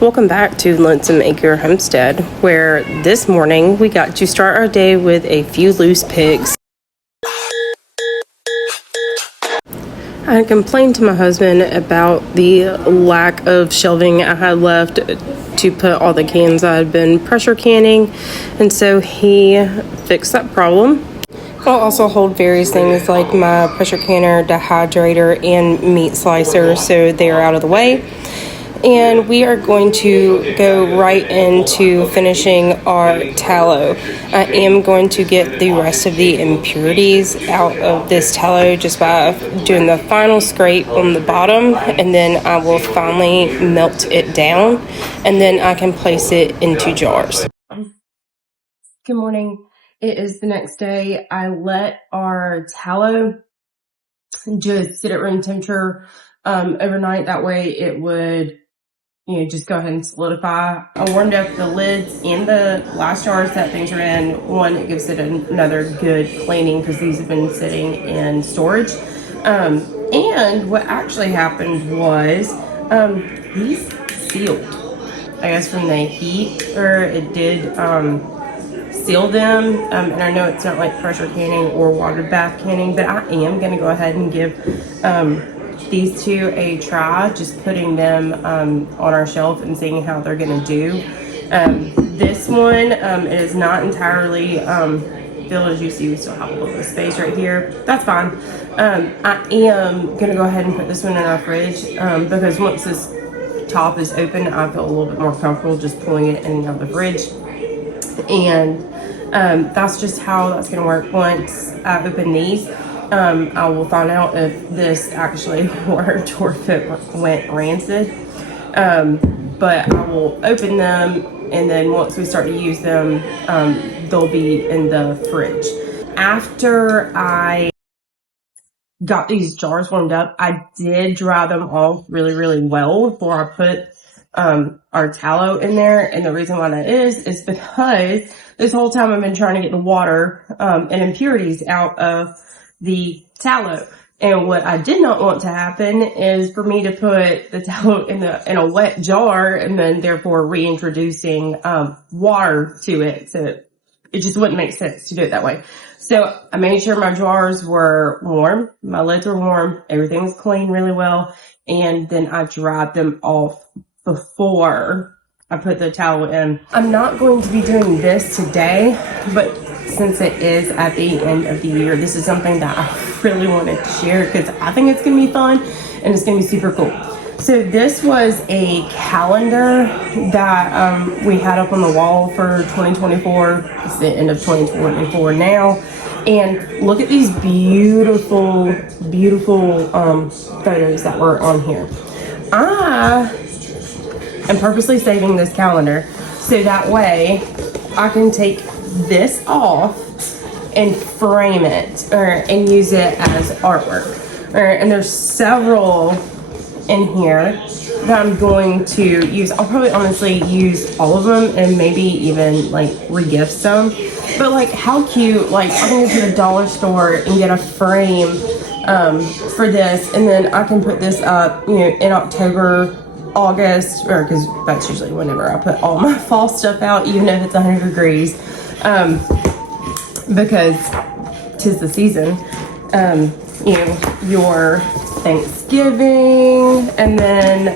Welcome back to Lonesome Acre Homestead, where this morning we got to start our day with a few loose pigs. I complained to my husband about the lack of shelving I had left to put all the cans I had been pressure canning, and so he fixed that problem. I'll also hold various things like my pressure canner, dehydrator, and meat slicer so they are out of the way. And we are going to go right into finishing our tallow. I am going to get the rest of the impurities out of this tallow just by doing the final scrape on the bottom, and then I will finally melt it down, and then I can place it into jars. Good morning. It is the next day. I let our tallow just sit at room temperature overnight. That way it would just go ahead and solidify. I warmed up the lids and the last jars that things are in. One, it gives it another good cleaning because these have been sitting in storage. And what actually happened was these sealed. I guess from the heat, or it did seal them. And I know it's not like pressure canning or water bath canning, but I am going to go ahead and give these two a try, just putting them on our shelf and seeing how they're going to do. This one is not entirely filled. As you see, we still have a little bit of space right here. That's fine. I am going to go ahead and put this one in our fridge because once this top is open, I feel a little bit more comfortable just pulling it in and out of the fridge. And that's just how that's going to work. Once I open these, I will find out if this actually worked or if it went rancid. But I will open them, and then once we start to use them, they'll be in the fridge. After I got these jars warmed up, I did dry them off really, really well before I put our tallow in there. And the reason why that is because this whole time I've been trying to get the water and impurities out of the tallow. And what I did not want to happen is for me to put the tallow in a wet jar and then therefore reintroducing water to it. So it just wouldn't make sense to do it that way. So I made sure my jars were warm, my lids were warm, everything was clean really well, and then I dried them off before I put the towel in. I'm not going to be doing this today, but since it is at the end of the year, this is something that I really wanted to share because I think it's going to be fun and it's going to be super cool. So this was a calendar that we had up on the wall for 2024. It's the end of 2024 now. And look at these beautiful, beautiful photos that were on here. I am purposely saving this calendar so that way I can take this off and frame it and use it as artwork. And there's several in here that I'm going to use. I'll probably honestly use all of them and maybe even like regift some. But like how cute, like I'm gonna go to the dollar store and get a frame for this, and then I can put this up in October, August, or because that's usually whenever I put all my fall stuff out, even if it's 100 degrees, because 'tis the season. Your Thanksgiving, and then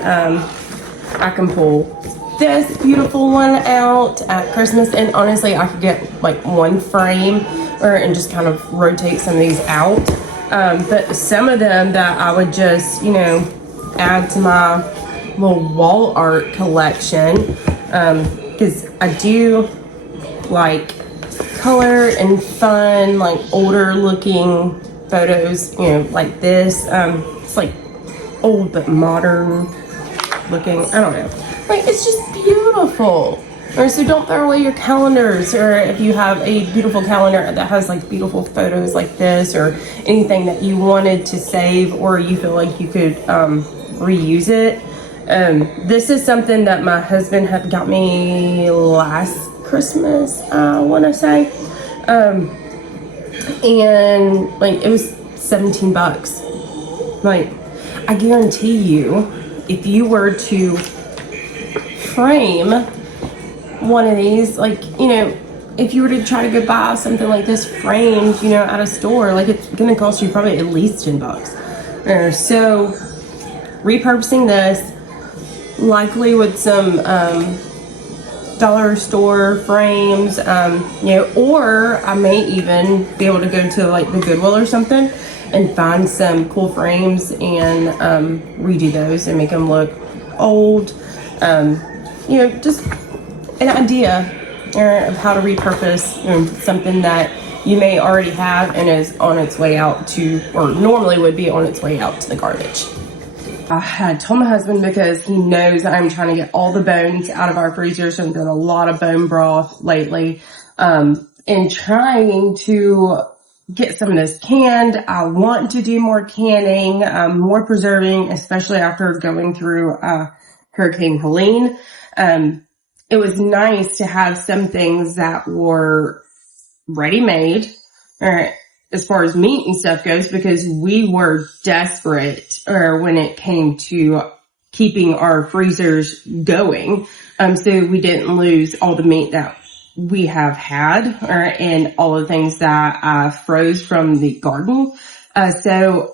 I can pull this beautiful one out at Christmas. And honestly, I could get like one frame and just kind of rotate some of these out. But some of them that I would just, add to my little wall art collection, because I do like color and fun, like older looking photos, like this. It's like old but modern looking. I don't know. Like, it's just beautiful. So don't throw away your calendars, or if you have a beautiful calendar that has like beautiful photos like this, or anything that you wanted to save or you feel like you could reuse it. This is something that my husband had got me last Christmas, I want to say. And like it was $17. Like, I guarantee you, if you were to frame one of these, like, you know, if you were to try to go buy something like this framed, you know, at a store, like, it's gonna cost you probably at least $10. So repurposing this, likely with some dollar store frames, you know, or I may even be able to go to like the Goodwill or something and find some cool frames and redo those and make them look old. You know, just an idea of how to repurpose, you know, something that you may already have and is on its way out to, or normally would be on its way out to the garbage. I had told my husband, because he knows I'm trying to get all the bones out of our freezer, so I'm doing a lot of bone broth lately, and trying to get some of this canned. I want to do more canning, more preserving, especially after going through Hurricane Helene. It was nice to have some things that were ready-made, as far as meat and stuff goes, because we were desperate when it came to keeping our freezers going. So we didn't lose all the meat that we have had, and all the things that I froze from the garden. So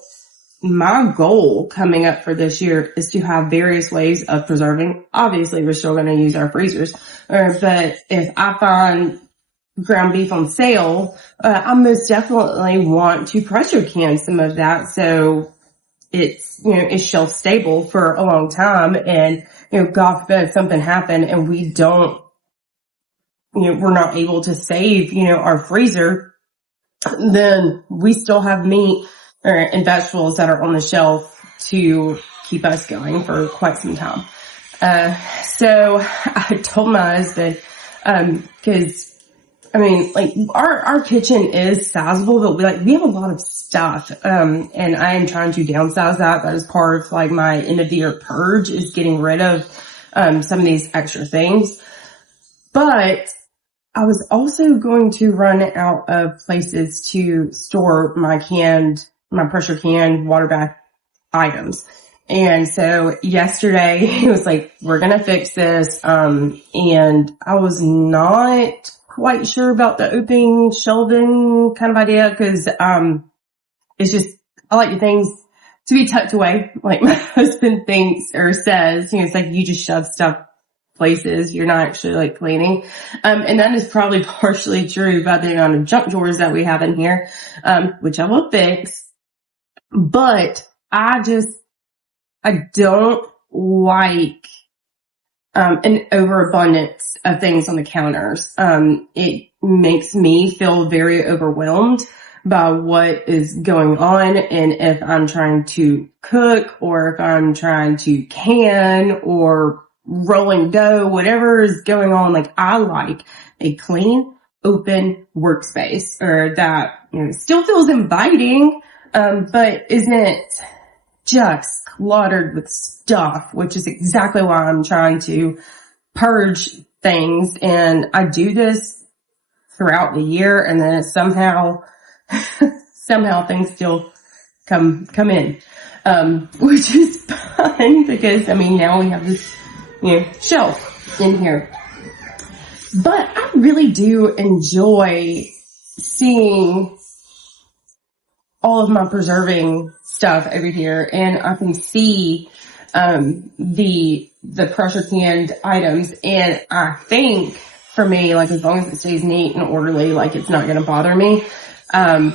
my goal coming up for this year is to have various ways of preserving. Obviously, we're still going to use our freezers, but if I find ground beef on sale, I most definitely want to pressure can some of that, so it's, you know, it's shelf stable for a long time. And, you know, God forbid something happened and we don't, you know, we're not able to save, you know, our freezer, then we still have meat and vegetables that are on the shelf to keep us going for quite some time. So I told my husband, cause I mean, like, our kitchen is sizable, but we have a lot of stuff. And I am trying to downsize that. That is part of like my end of the year purge, is getting rid of, some of these extra things. But I was also going to run out of places to store my pressure canned water bath items. And so yesterday it was like, we're going to fix this. And I was not quite sure about the opening shelving kind of idea, cause, it's just, I like the things to be tucked away. Like my husband thinks or says, you know, it's like you just shove stuff places, you're not actually like cleaning. And that is probably partially true by the amount of junk drawers that we have in here, which I will fix. But I don't like an overabundance of things on the counters. It makes me feel very overwhelmed by what is going on. And if I'm trying to cook, or if I'm trying to can or rolling dough, whatever is going on, like, I like a clean, open workspace, or that, you know, still feels inviting, but isn't just cluttered with stuff, which is exactly why I'm trying to purge things. And I do this throughout the year, and then somehow things still come in, which is fun, because I mean, now we have this, you know, shelf in here. But I really do enjoy seeing all of my preserving stuff over here, and I can see the pressure canned items, and I think for me, like, as long as it stays neat and orderly, like, it's not going to bother me. And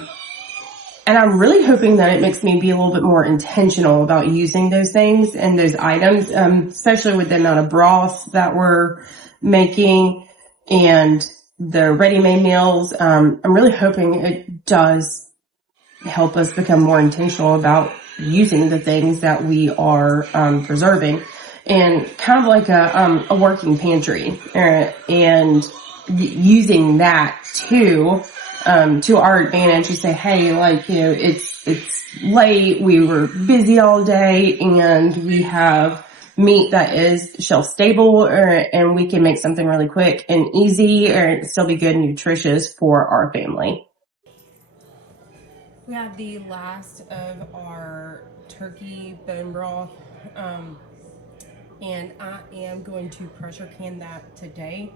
I'm really hoping that it makes me be a little bit more intentional about using those things and those items, especially with the amount of broth that we're making and the ready-made meals. I'm really hoping it does help us become more intentional about using the things that we are preserving, and kind of like a working pantry, and using that too, to our advantage, to say, hey, like, you know, it's late, we were busy all day, and we have meat that is shelf stable, and we can make something really quick and easy, or still be good and nutritious for our family. We have the last of our turkey bone broth and I am going to pressure can that today.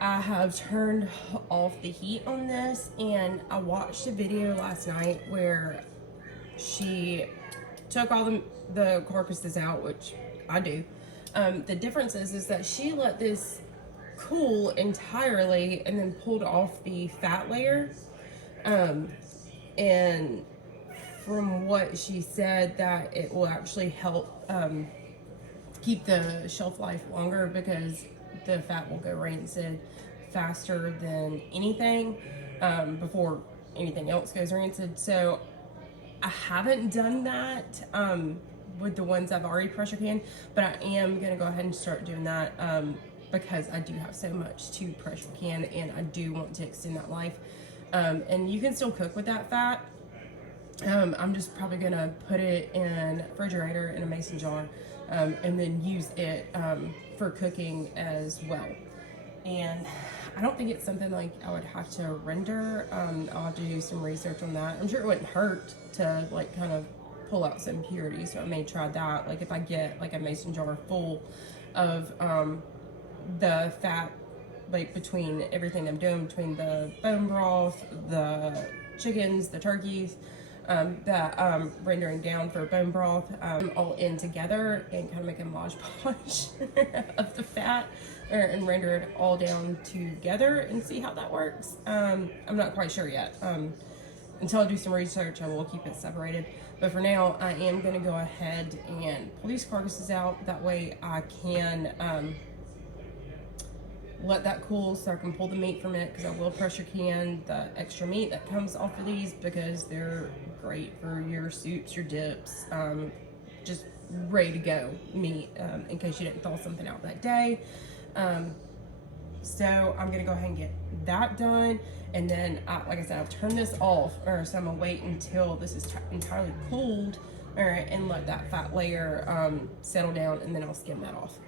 I have turned off the heat on this, and I watched a video last night where she took all the carcasses out, which I do. The difference is that she let this cool entirely and then pulled off the fat layer. And from what she said, that it will actually help keep the shelf life longer, because the fat will go rancid faster than anything before anything else goes rancid. So I haven't done that with the ones I've already pressure canned, but I am going to go ahead and start doing that because I do have so much to pressure can, and I do want to extend that life. And you can still cook with that fat. I'm just probably going to put it in a refrigerator in a mason jar and then use it for cooking as well. And I don't think it's something like I would have to render. I'll have to do some research on that. I'm sure it wouldn't hurt to like kind of pull out some impurities, so I may try that. Like if I get like a mason jar full of the fat, like between everything I'm doing, between the bone broth, the chickens, the turkeys, that rendering down for bone broth, all in together and kind of make a modge podge of the fat, and render it all down together and see how that works. I'm not quite sure yet. Until I do some research, I will keep it separated. But for now, I am going to go ahead and pull these carcasses out. That way I can let that cool so I can pull the meat from it, because I will pressure can the extra meat that comes off of these, because they're great for your soups, your dips, just ready to go meat in case you didn't thaw something out that day. So I'm gonna go ahead and get that done, and then like I said, I've turned this off, so I'm gonna wait until this is entirely cooled, and let that fat layer settle down, and then I'll skim that off.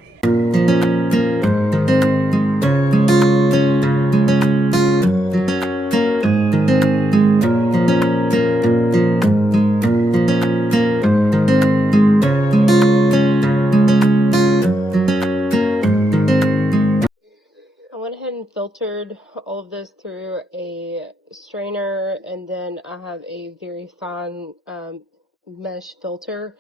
Filtered all of this through a strainer, and then I have a very fine mesh filter,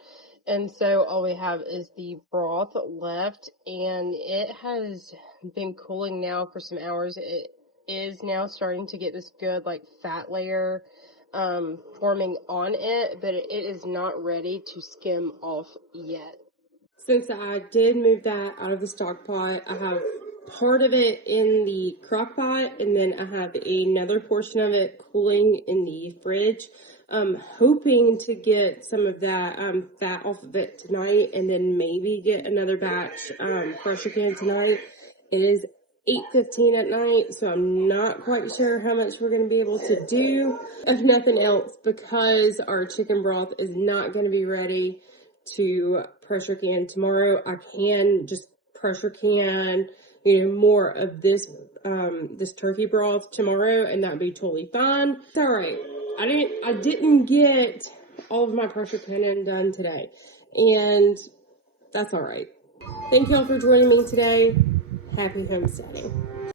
and so all we have is the broth left, and it has been cooling now for some hours. It is now starting to get this good like fat layer forming on it, but it is not ready to skim off yet. Since I did move that out of the stock pot, I have part of it in the crock pot, and then I have another portion of it cooling in the fridge. I'm hoping to get some of that fat off of it tonight, and then maybe get another batch pressure can tonight. It is 8:15 at night, so I'm not quite sure how much we're going to be able to do, if nothing else, because our chicken broth is not going to be ready to pressure can tomorrow. I can just pressure can, more of this this turkey broth tomorrow, and that'd be totally fine. It's all right. I didn't get all of my pressure canning done today, and that's all right. Thank y'all for joining me today. Happy homesteading.